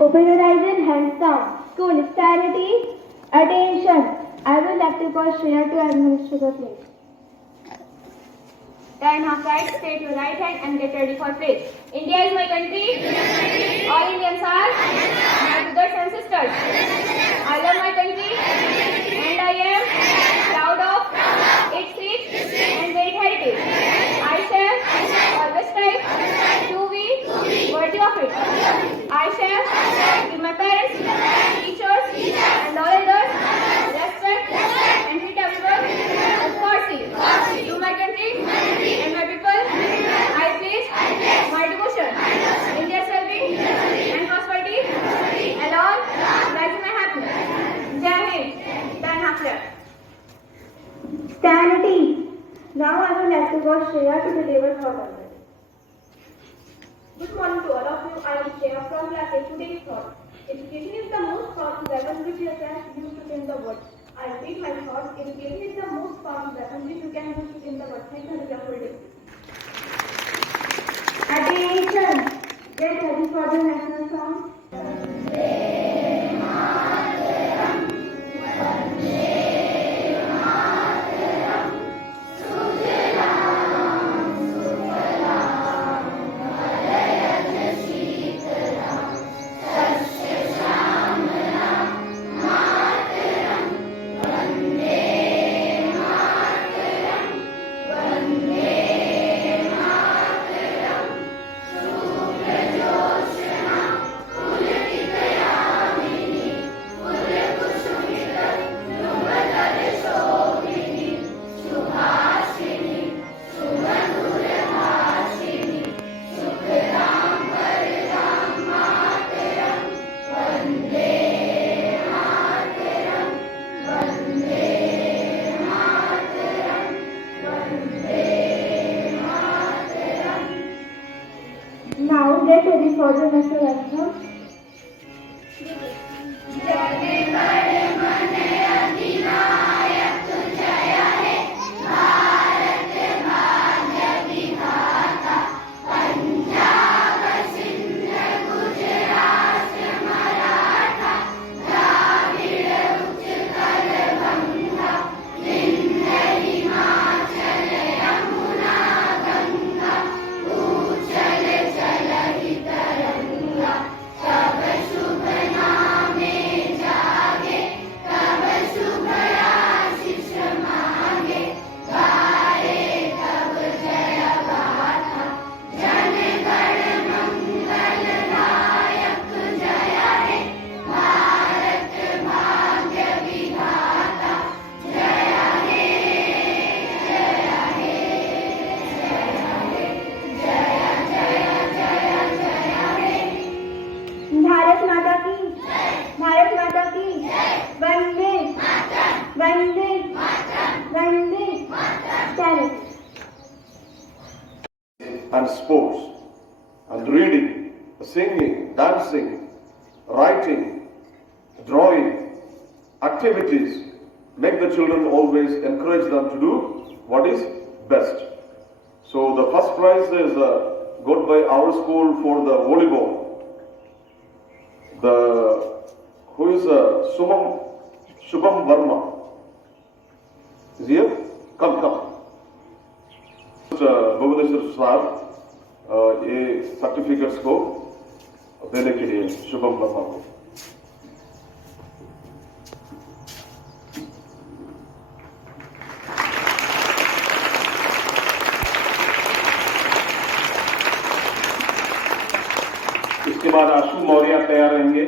Open your eyes and hands down. School sanity. Attention. I will like to call Shreya to administer the plate. Turn half right, straight your right hand and get ready for plate. India is my country. All Indians are my brothers and sisters. I love my country and I am proud of its rich and great heritage. I shall always strive to be worthy of it. I shall give my parents, teachers and all elders respect and treat everyone with courtesy. To my country and my people, I place my devotion. India serving and prosperity alone lies in my happiness. Jai Hind. Turn half left. Sanity. Now I would like to call Shreya to deliver her order. Good morning to all of you. I am Shreya from class 8. Today's thought. Education is the most powerful weapon which you can use to change the world. I repeat my thoughts. Education is the most powerful weapon which you can use to change the world. Thank you for your day. Attention! Get ready for the national song. Now get ready for the national anthem. And sports and reading, the singing, dancing, writing, drawing, activities, make the children always encourage them to do what is best. So the first prize is got by our school for the volleyball. Who is Shubham Verma? Is he here? Come. Bhubaneswar साहब ये certificates को देने के लिए शुभम वर्मा को इसके बाद आशु मौर्य तैयार रहेंगे।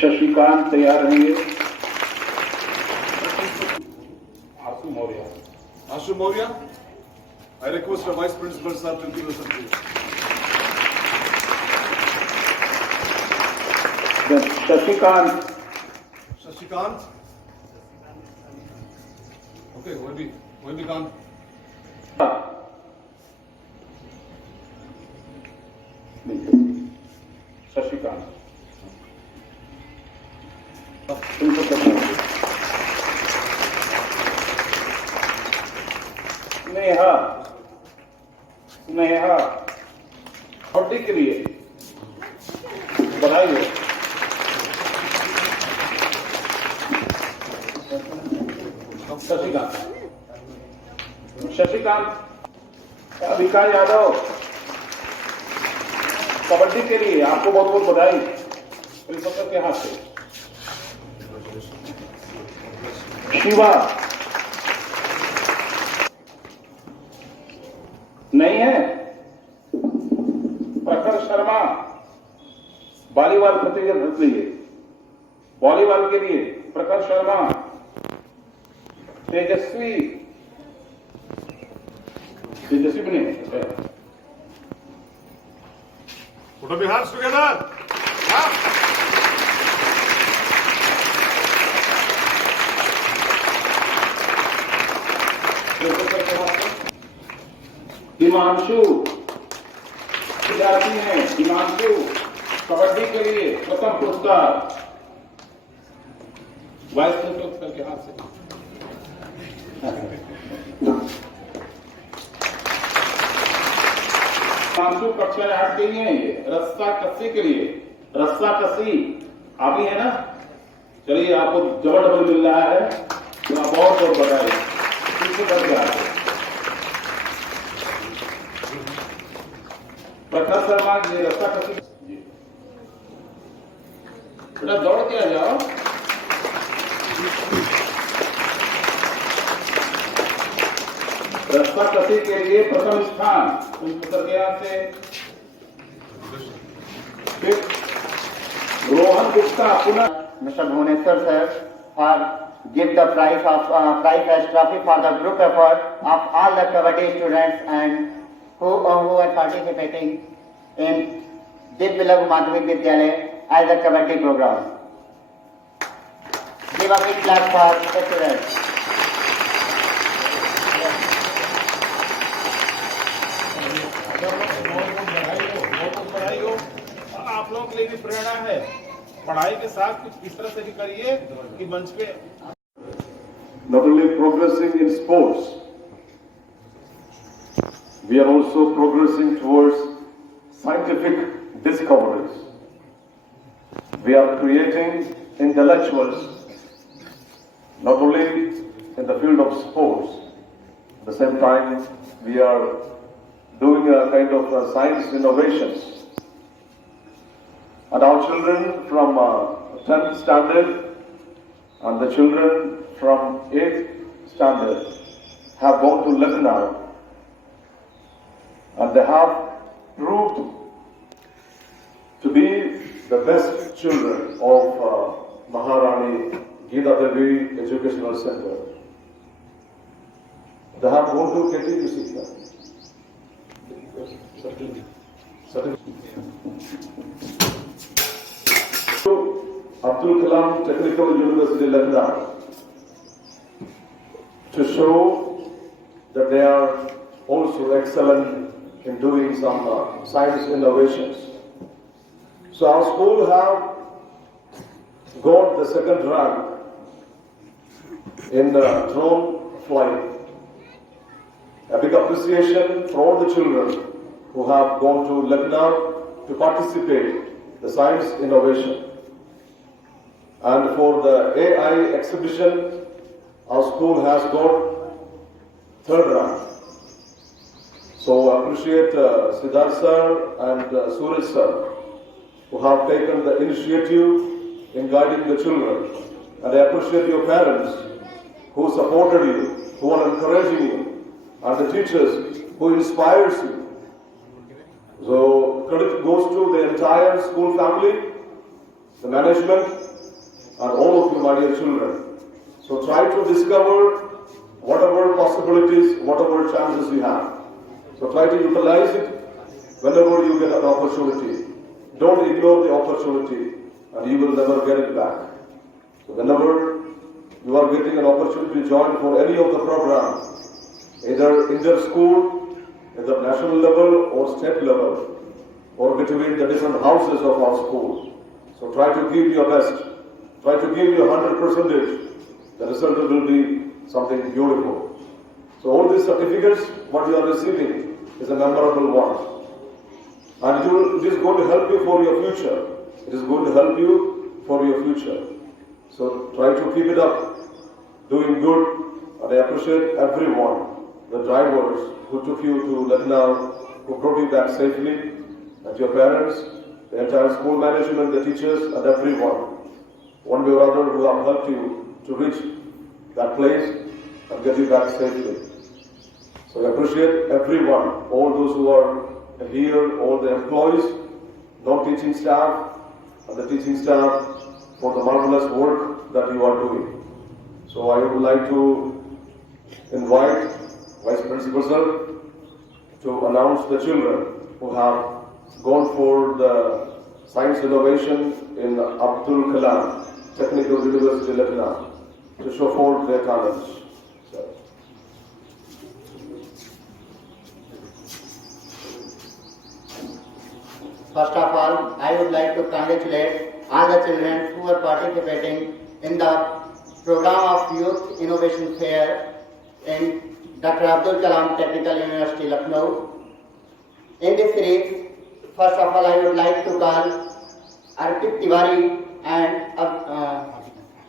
शशिकांत तैयार रहेंगे। Ashu Maurya, I request the Vice Principal sir to give us a speech. Then Shashikant. Shashikant. Okay, when we come. Shashikant. Sneha kabaddi के लिए बधाई हो। शशिकांत विकास यादव कबड्डी के लिए आपको बहुत बहुत बधाई प्रिंसिपल के हाथ से। शिवा नहीं है। प्रखर शर्मा वॉलीबॉल प्रतियोगिता के लिए वॉलीबॉल के लिए प्रखर शर्मा। तेजस्वी भी नहीं है। Put up your hands together. Himanshu विद्यार्थी हैं। हिमांशु कबड्डी के लिए प्रथम पुरस्कार वाइस प्रिंसिपल के हाथ से। हिमांशु कक्षा 8 के लिए ये रस्सा कस्सी के लिए रस्सा कस्सी आप ही है ना। चलिए आपको डबल मिल रहा है तो आप बहुत बहुत बधाई। प्रखर शर्मा जी रस्ता कसी बेटा दौड़ के आ जाओ। रस्ता कसी के लिए प्रथम स्थान पुत्र के हाथ से। रोहन गुप्ता पुनः Mr. Bhuvaneswar sir for give the prize as trophy for the group effort of all the Kabaddi students and who are participating in Divyalag Madhyamik Vidyalaya as a Kabaddi program. Give a big clap for the students. आप लोगों के लिए भी प्रेरणा है। पढ़ाई के साथ कुछ इस तरह से भी करिए कि मंच पे not only progressing in sports, we are also progressing towards scientific discoveries. We are creating intellectuals not only in the field of sports, at the same time we are doing a kind of science innovations. And our children from 10th standard and the children from 8th standard have gone to Lucknow and they have proved to be the best children of Maharani Geeta Devi Educational Center. They have gone to KT Musika. Abdul Kalam Technical University Lucknow to show that they are also excellent in doing some science innovations. So our school have got the second rank in drone flying. A big appreciation for all the children who have gone to Lucknow to participate in the science innovation. And for the AI exhibition, our school has got third rank. So I appreciate Siddharth sir and Suraj sir who have taken the initiative in guiding the children. And I appreciate your parents who supported you, who are encouraging you, and the teachers who inspires you. So credit goes to the entire school family, the management, and all of you, my dear children. So try to discover whatever possibilities, whatever chances you have. So try to utilize it whenever you get an opportunity. Don't ignore the opportunity and you will never get it back. So whenever you are getting an opportunity to join for any of the programs, either inter-school, at the national level or state level, or between the different houses of our school. So try to give your best. Try to give your 100%. The result will be something beautiful. So all these certificates, what you are receiving, is a memorable one. And it is going to help you for your future. It is going to help you for your future. So try to keep it up, doing good. And I appreciate everyone, the drivers who took you to Lucknow, who brought you back safely, and your parents, the entire school management, the teachers, and everyone, one way or other, who have helped you to reach that place and get you back safely. So I appreciate everyone, all those who are here, all the employees, non-teaching staff, and the teaching staff for the marvelous work that you are doing. So I would like to invite Vice Principal Sir to announce the children who have gone for the science innovation in Abdul Kalam Technical University, Lucknow, to show forth their talents. So. First of all, I would like to congratulate all the children who are participating in the program of Youth Innovation Fair in Dr. Abdul Kalam Technical University, Lucknow. In this series, first of all, I would like to call Arpit Tiwari and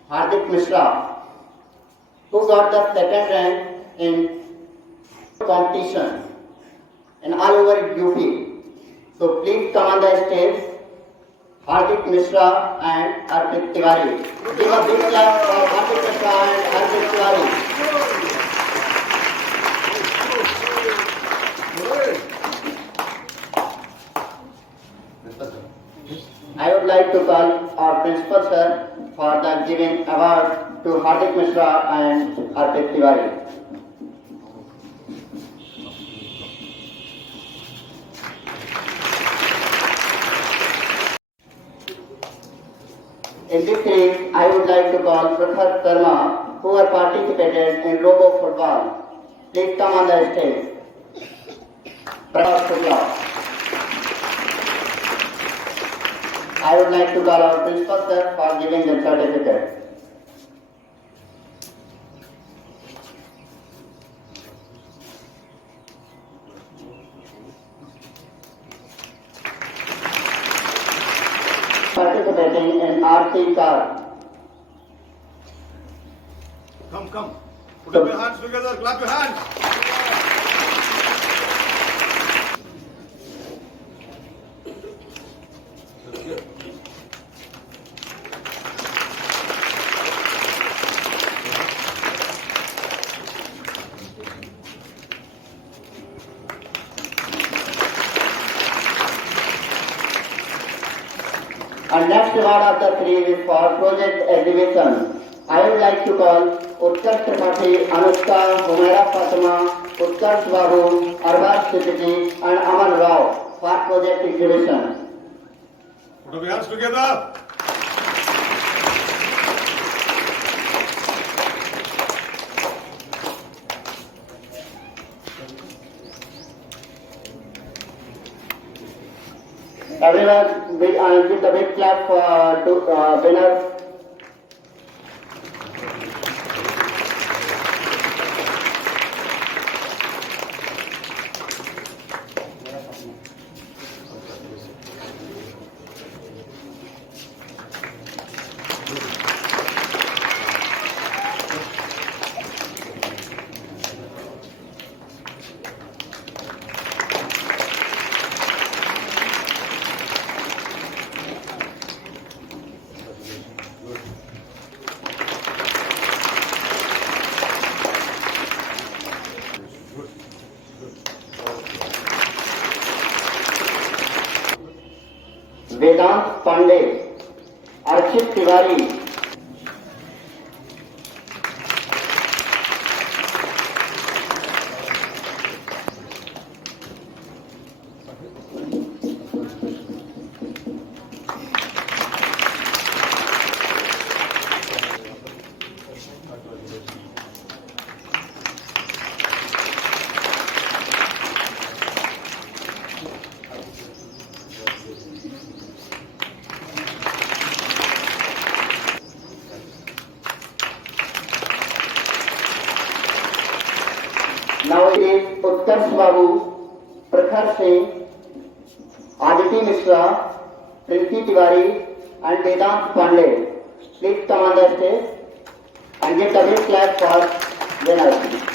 Hardik Mishra, who got the second rank in competition and all over UP. So please come on the stage, Hardik Mishra and Arpit Tiwari. Give a big clap for Hardik Mishra and Arpit Tiwari. I would like to call our principal sir for the giving award to Hardik Mishra and Arpit Tiwari. In this case, I would like to call Prakhar Sharma, who have participated in Robo Football. Please come on the stage. Prakhar Sharma. I would like to call our principal sir for giving the certificate. Participating in RC car. Come. Put up your hands together, clap your hands. And next award of the three is for project exhibition. I would like to call Utkarsh Tripathi, Anushka, Humaira Fatima, Utkarsh Babu, Arbaaz Siddiqui and Aman Rao for project exhibition. Put up your hands together. Everyone, give the big clap to winners. Vedanta Pandey, Archit Tiwari, now it is Utkarsh Babu, Prakhar Singh, Aditi Mishra, Prinki Tiwari and Vedant Pandey. Please come on the stage and give the big clap for winners.